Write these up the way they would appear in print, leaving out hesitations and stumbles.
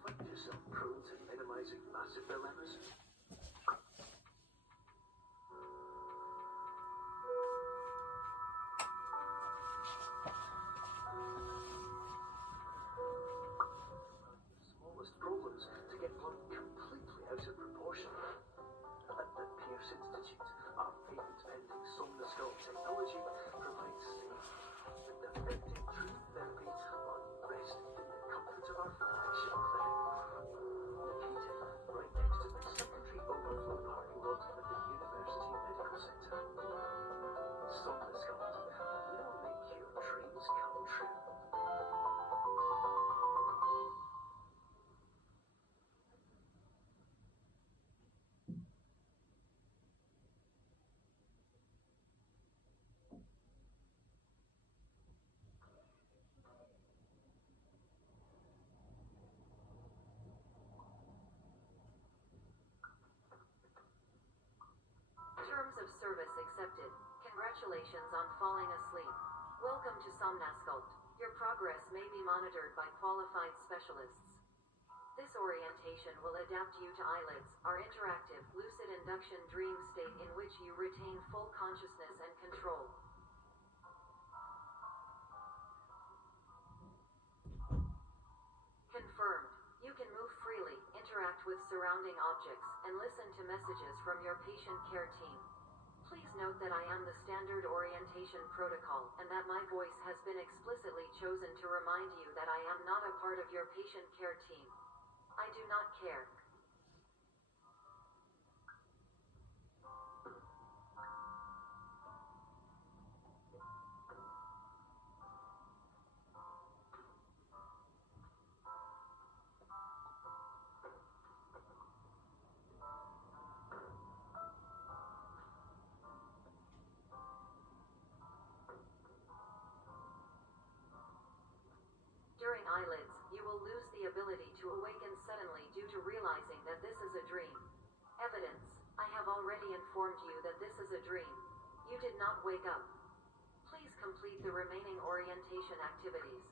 find yourself prone to minimizing massive dilemmas? Smallest problems to get blown completely out of proportion. At the Pierce Institute, our patent-pending Somnosculpt technology provides safe and effective truth therapy while you rest in the comfort of our flagship clinic. Located right next to the secondary overflow parking lot at the University Medical Center. Somnosculpt will make your dreams come true. Terms of service accepted. Congratulations on falling asleep. Welcome to Somnasculpt. Your progress may be monitored by qualified specialists. This orientation will adapt you to eyelids, our interactive, lucid induction dream state in which you retain full consciousness and control. Confirmed. You can move freely, interact with surrounding objects, and listen to messages from your patient care team. Please note that I am the standard orientation protocol, and that my voice has been explicitly chosen to remind you that I am not a part of your patient care team. I do not care. During eyelids, you will lose the ability to awaken suddenly due to realizing that this is a dream. Evidence. I have already informed you that this is a dream. You did not wake up. Please complete the remaining orientation activities.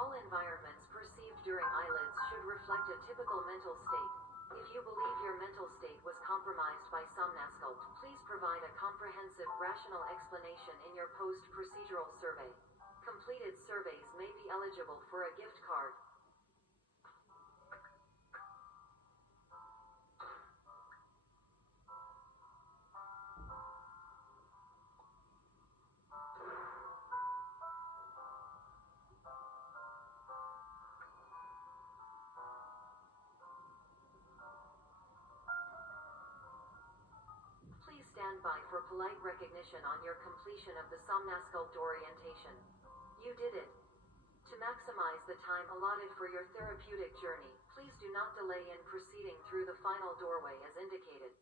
All environments perceived during eyelids should reflect a typical mental state. If you believe your mental state was compromised by Somnasculpt, please provide a comprehensive, rational explanation in your post-procedural survey. Completed surveys may be eligible for a gift card. Please stand by for polite recognition on your completion of the Somnasculpt orientation. You did it. To maximize the time allotted for your therapeutic journey, please do not delay in proceeding through the final doorway as indicated.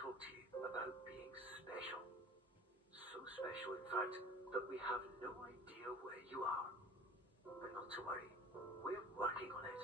talk to you about being special. So special, in fact, that we have no idea where you are. But not to worry, we're working on it.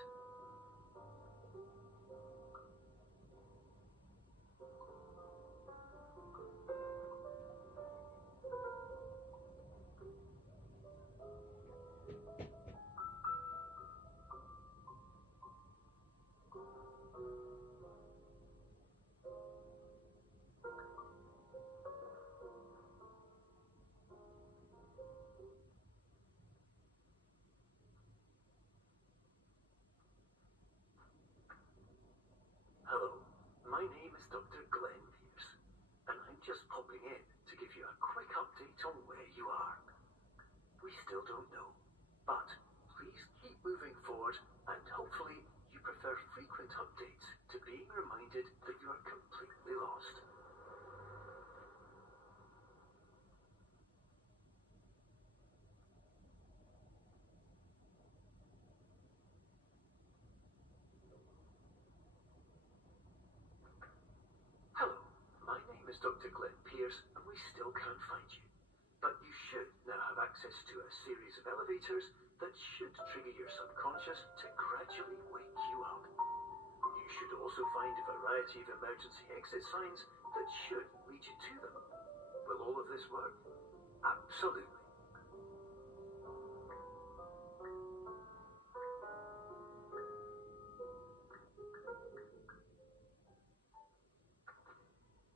Hello, my name is Dr. Glenn Pierce, and I'm just popping in to give you a quick update on where you are. We still don't know, but please keep moving forward, and hopefully you prefer frequent updates to being reminded that you are completely lost. Hello, my name is Dr. Glenn Pierce, and we still can't find you. But you should now have access to a series of elevators that should trigger your subconscious to gradually wake you up. You should also find a variety of emergency exit signs that should lead you to them. Will all of this work? Absolutely.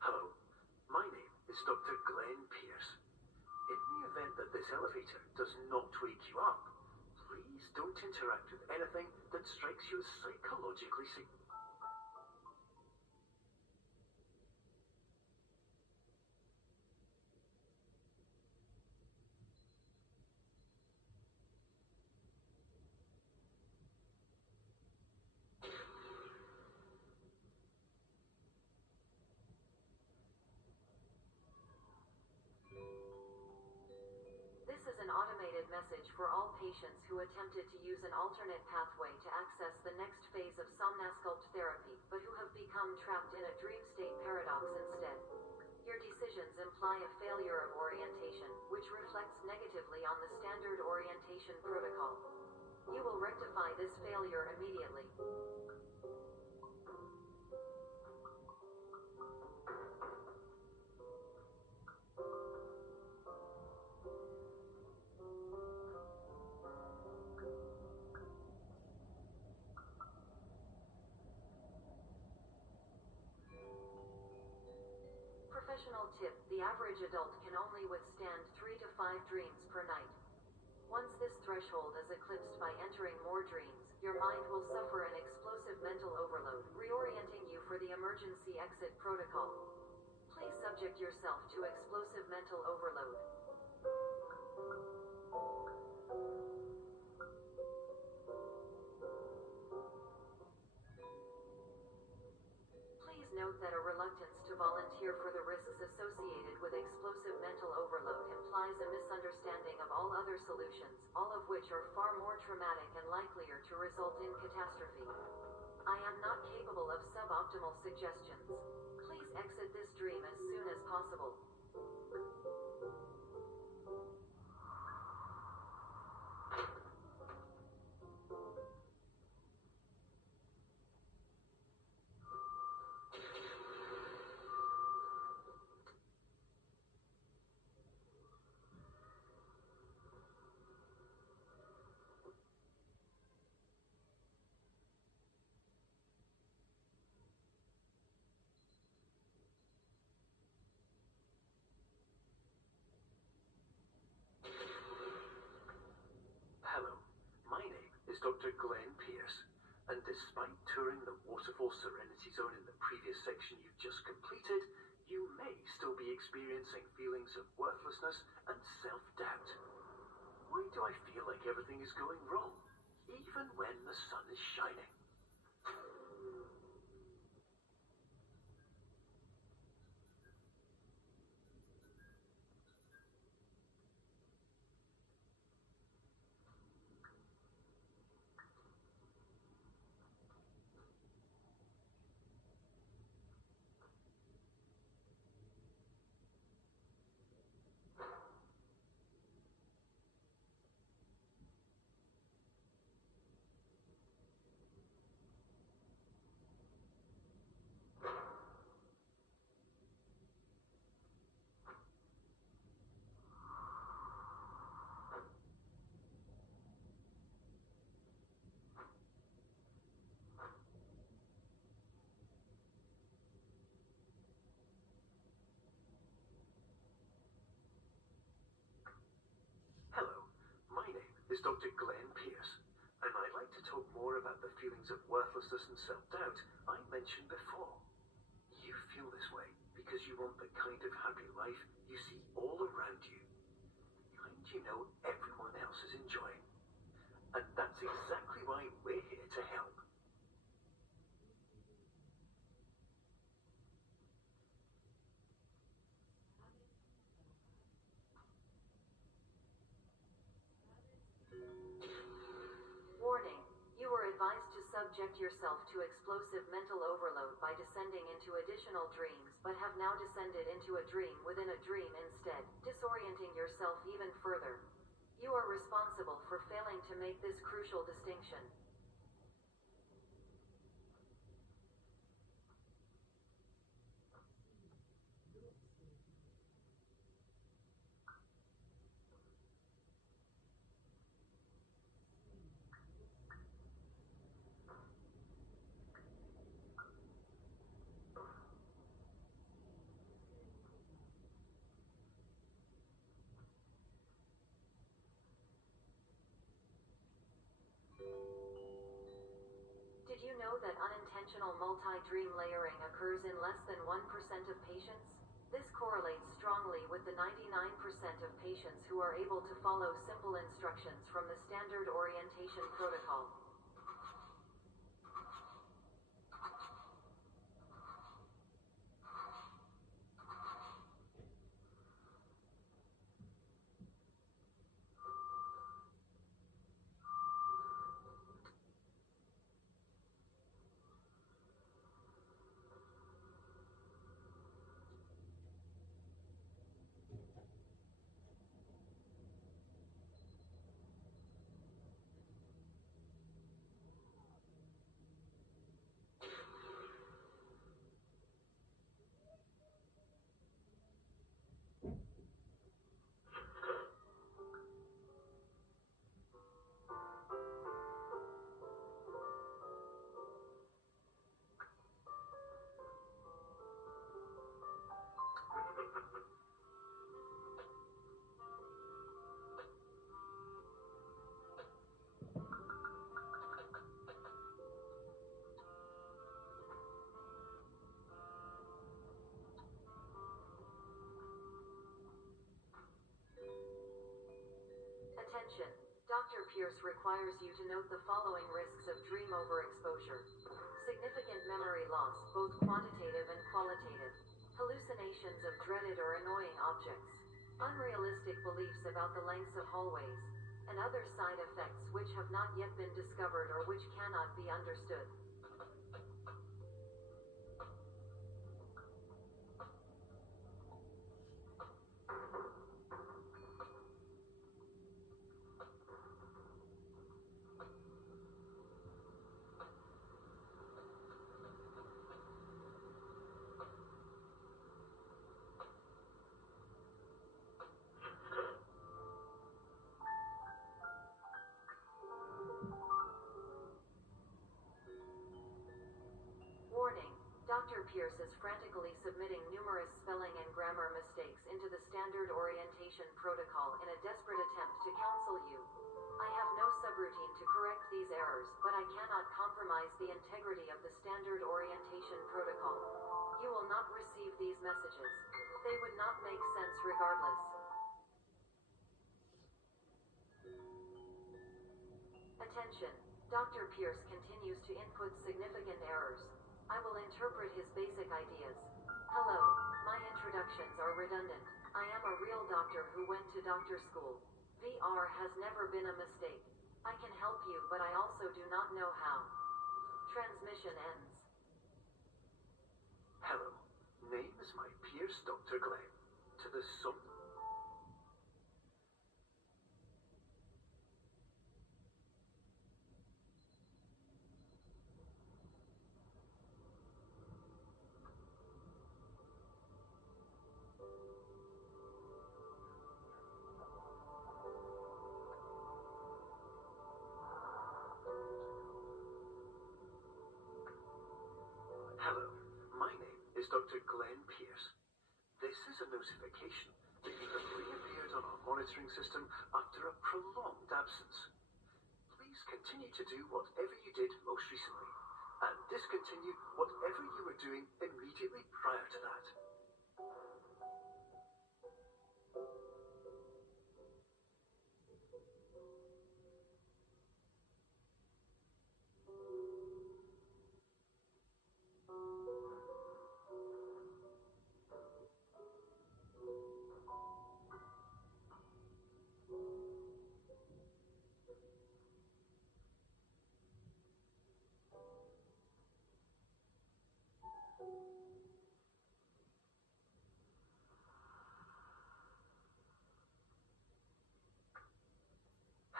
Hello, my name is Dr. Glenn Pierce. In the event that this elevator does not wake you up, please don't interact with anything that strikes you as psychologically significant. This is an automated message for all patients who attempted to use an alternate pathway to access the next phase of Somnasculpt therapy, but who have become trapped in a dream state paradox instead. Your decisions imply a failure of orientation, which reflects negatively on the standard orientation protocol. You will rectify this failure immediately. Professional tip: the average adult can only withstand 3 to 5 dreams per night. Once this threshold is eclipsed by entering more dreams, your mind will suffer an explosive mental overload, reorienting you for the emergency exit protocol. Please subject yourself to explosive mental overload. Please note that a reluctance to volunteer for the risks associated with explosive mental overload implies a misunderstanding of all other solutions, all of which are far more traumatic and likelier to result in catastrophe. I am not capable of suboptimal suggestions. Please exit this dream as soon as possible. Hello, my name is Dr. Glenn Pierce, and despite touring the Waterfall Serenity Zone in the previous section you've just completed, you may still be experiencing feelings of worthlessness and self-doubt. Why do I feel like everything is going wrong, even when the sun is shining? is Dr. Glenn Pierce, and I'd like to talk more about the feelings of worthlessness and self-doubt I mentioned before. You feel this way because you want the kind of happy life you see all around you, and you know everyone else is enjoying. And that's exactly why we're here to help. Warning. You are advised to subject yourself to explosive mental overload by descending into additional dreams, but have now descended into a dream within a dream instead, disorienting yourself even further. You are responsible for failing to make this crucial distinction. Did you know that unintentional multi-dream layering occurs in less than 1% of patients? This correlates strongly with the 99% of patients who are able to follow simple instructions from the standard orientation protocol. Attention. Dr. Pierce requires you to note the following risks of dream overexposure. Significant memory loss, both quantitative and qualitative. Hallucinations of dreaded or annoying objects. Unrealistic beliefs about the lengths of hallways. And other side effects which have not yet been discovered or which cannot be understood. Warning. Dr. Pierce is frantically submitting numerous spelling and grammar mistakes into the standard orientation protocol in a desperate attempt to counsel you. I have no subroutine to correct these errors, but I cannot compromise the integrity of the standard orientation protocol. You will not receive these messages. They would not make sense regardless. Attention. Dr. Pierce continues to input significant errors. I will interpret his basic ideas. Hello, my introductions are redundant. I am a real doctor who went to doctor school. VR has never been a mistake. I can help you, but I also do not know how. Transmission ends. Hello, name is my Pierce Dr. Glenn. To the sun. Hello, my name is Dr. Glenn Pierce. This is a notification that you have reappeared on our monitoring system after a prolonged absence. Please continue to do whatever you did most recently, and discontinue whatever you were doing immediately prior to that.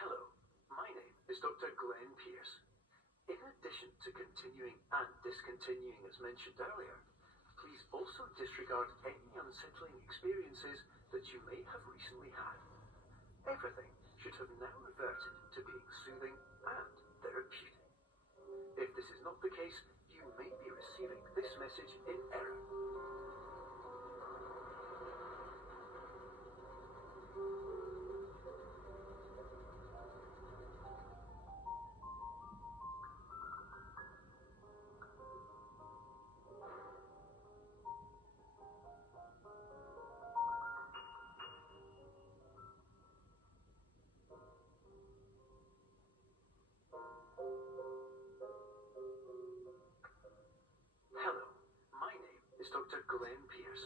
Hello, my name is Dr. Glenn Pierce. In addition to continuing and discontinuing as mentioned earlier, please also disregard any unsettling experiences that you may have recently had. Everything should have now reverted to being soothing and therapeutic. If this is not the case, you may be receiving this message in error. Hello, my name is Dr. Glenn Pierce,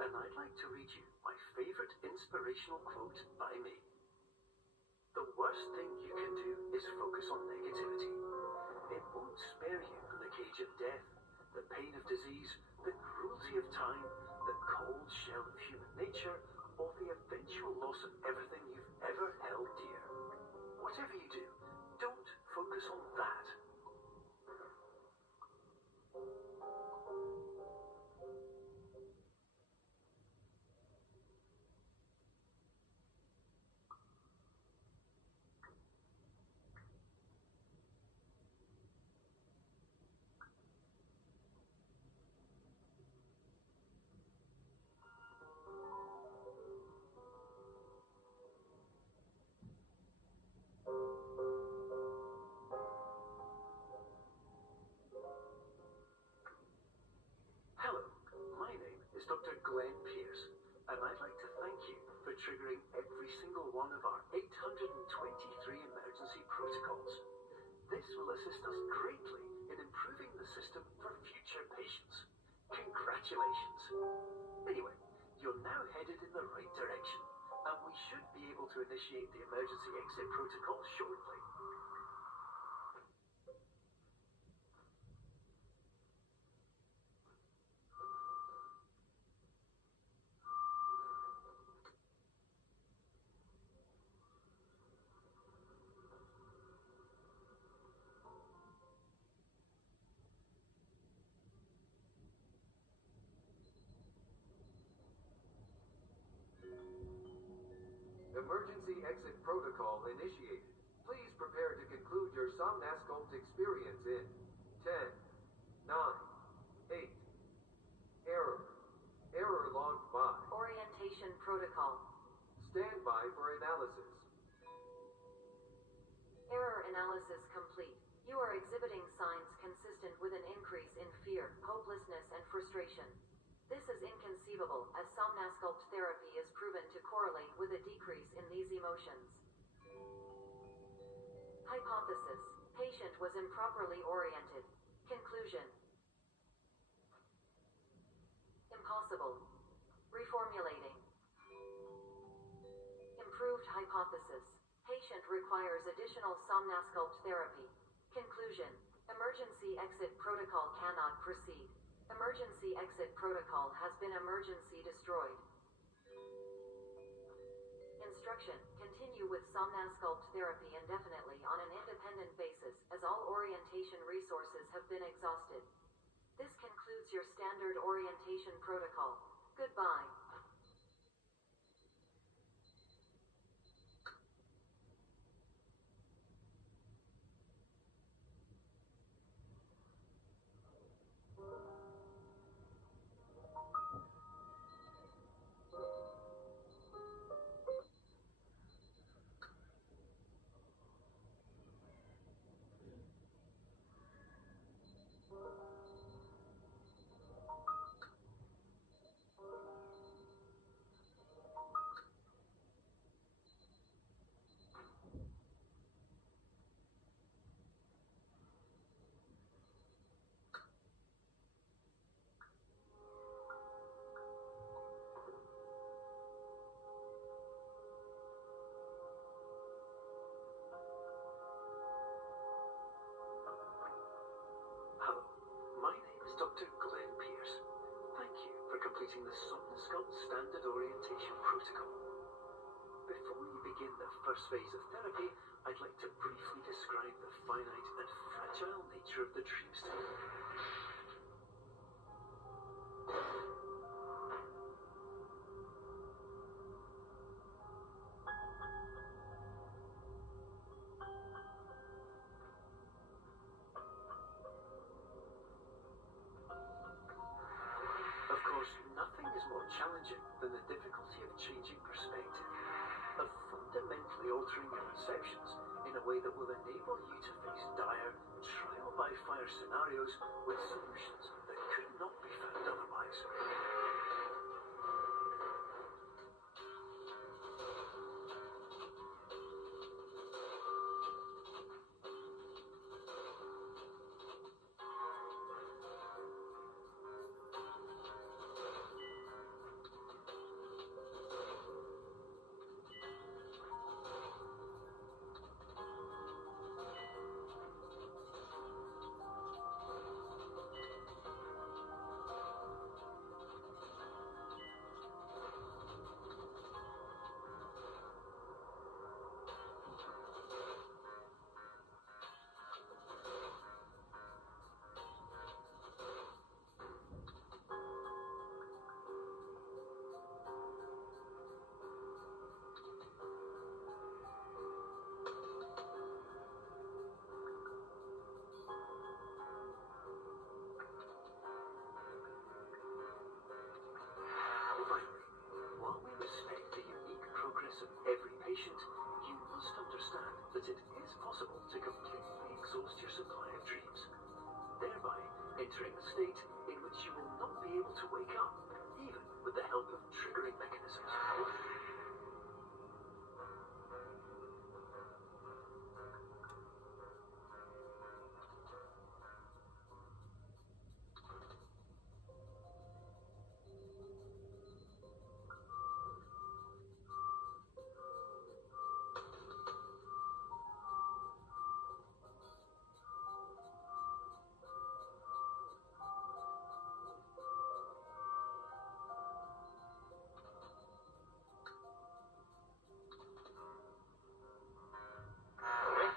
and I'd like to read you my favorite inspirational quote by me. The worst thing you can do is focus on negativity. It won't spare you from the cage of death, the pain of disease, the cruelty of time, the cold shell of human nature, or the eventual loss of everything you've ever held dear. Whatever you do, don't focus on that. Hello, my name is Dr. Glenn Pierce, and I'd like to thank you for triggering every single one of our 823 emergency protocols. This will assist us greatly in improving the system for future patients. Congratulations! Anyway, you're now headed in the right direction, and we should be able to initiate the emergency exit protocol shortly. Emergency exit protocol initiated. Please prepare to conclude your Somnasculpt experience in 10, 9, 8. Error. Error logged by. Orientation protocol. Stand by for analysis. Error analysis complete. You are exhibiting signs consistent with an increase in fear, hopelessness, and frustration. This is inconceivable, as Somnasculpt therapy is proven to correlate with a decrease in these emotions. Hypothesis. Patient was improperly oriented. Conclusion. Impossible. Reformulating. Improved hypothesis. Patient requires additional Somnasculpt therapy. Conclusion. Emergency exit protocol cannot proceed. Emergency exit protocol has been emergency destroyed. Instruction. Continue with Somnasculpt therapy indefinitely on an independent basis, as all orientation resources have been exhausted. This concludes your standard orientation protocol. Goodbye. Dr. Glenn Pierce. Thank you for completing the Somnosculpt Standard Orientation Protocol. Before you begin the first phase of therapy, I'd like to briefly describe the finite and fragile nature of the dream state. Of course, nothing is more challenging than the difficulty of changing perspective, of fundamentally altering your perceptions in a way that will enable you to face dire, trial-by-fire scenarios with solutions that could not be found otherwise. Finally, while we respect the unique progress of every patient, you must understand that it is possible to completely exhaust your supply of dreams, thereby entering a state in which you will not be able to wake up, even with the help of triggering mechanisms.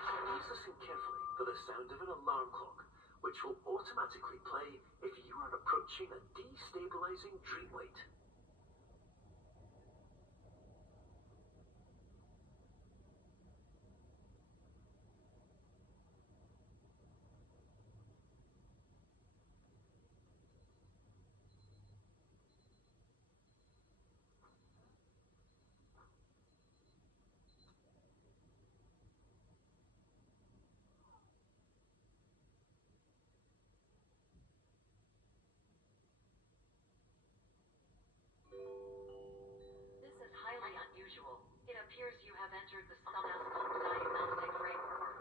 Please listen carefully for the sound of an alarm clock, which will automatically play if you are approaching a destabilizing dream weight. This is highly unusual. It appears you have entered the Somnasculpt diagnostic framework.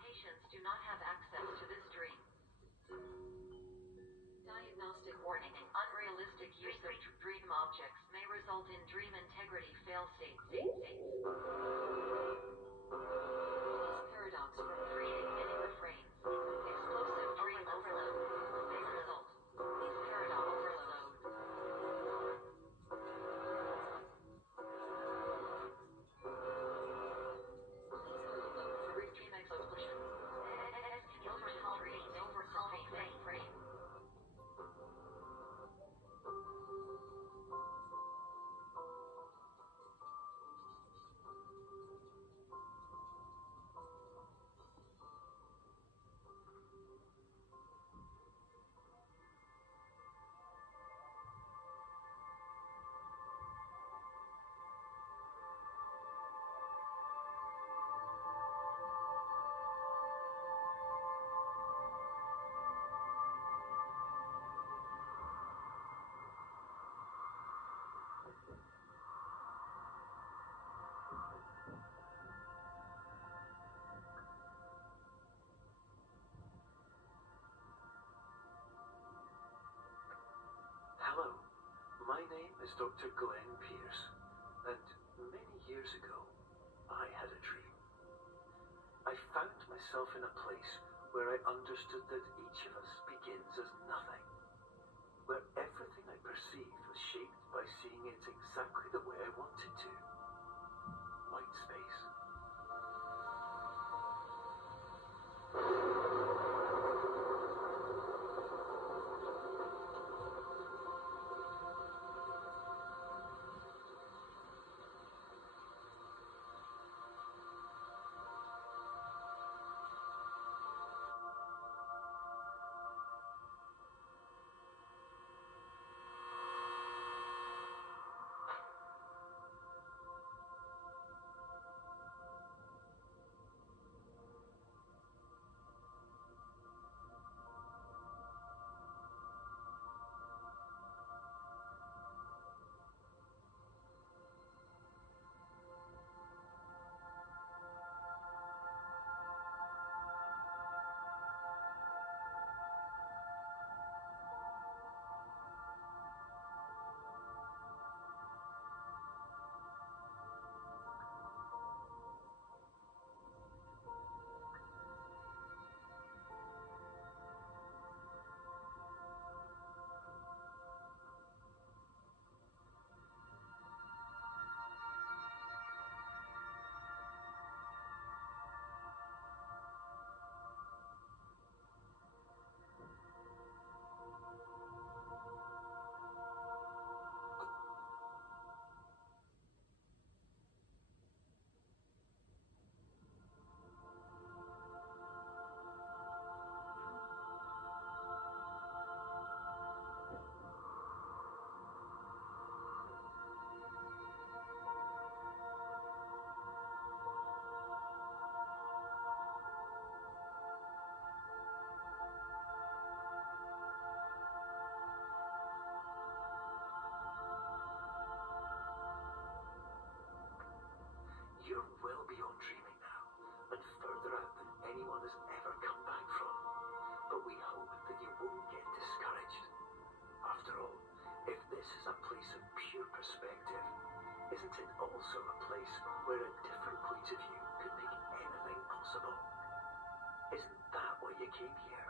Patients do not have access to this dream. Diagnostic warning. Unrealistic use of dream objects may result in dream integrity fail-states. These paradox from creating many refrains. Explosive dream overload may result. These paradox overload. Dream explosion. Frame. Hello, my name is Dr. Glenn Pierce, and many years ago, I had a dream. I found myself in a place where I understood that each of us begins as nothing where everything I perceived was shaped by seeing it exactly the way I wanted to. White space. You're well beyond dreaming now, and further out than anyone has ever come back from. But we hope that you won't get discouraged. After all, if this is a place of pure perspective, isn't it also a place where a different point of view could make anything possible? Isn't that why you came here?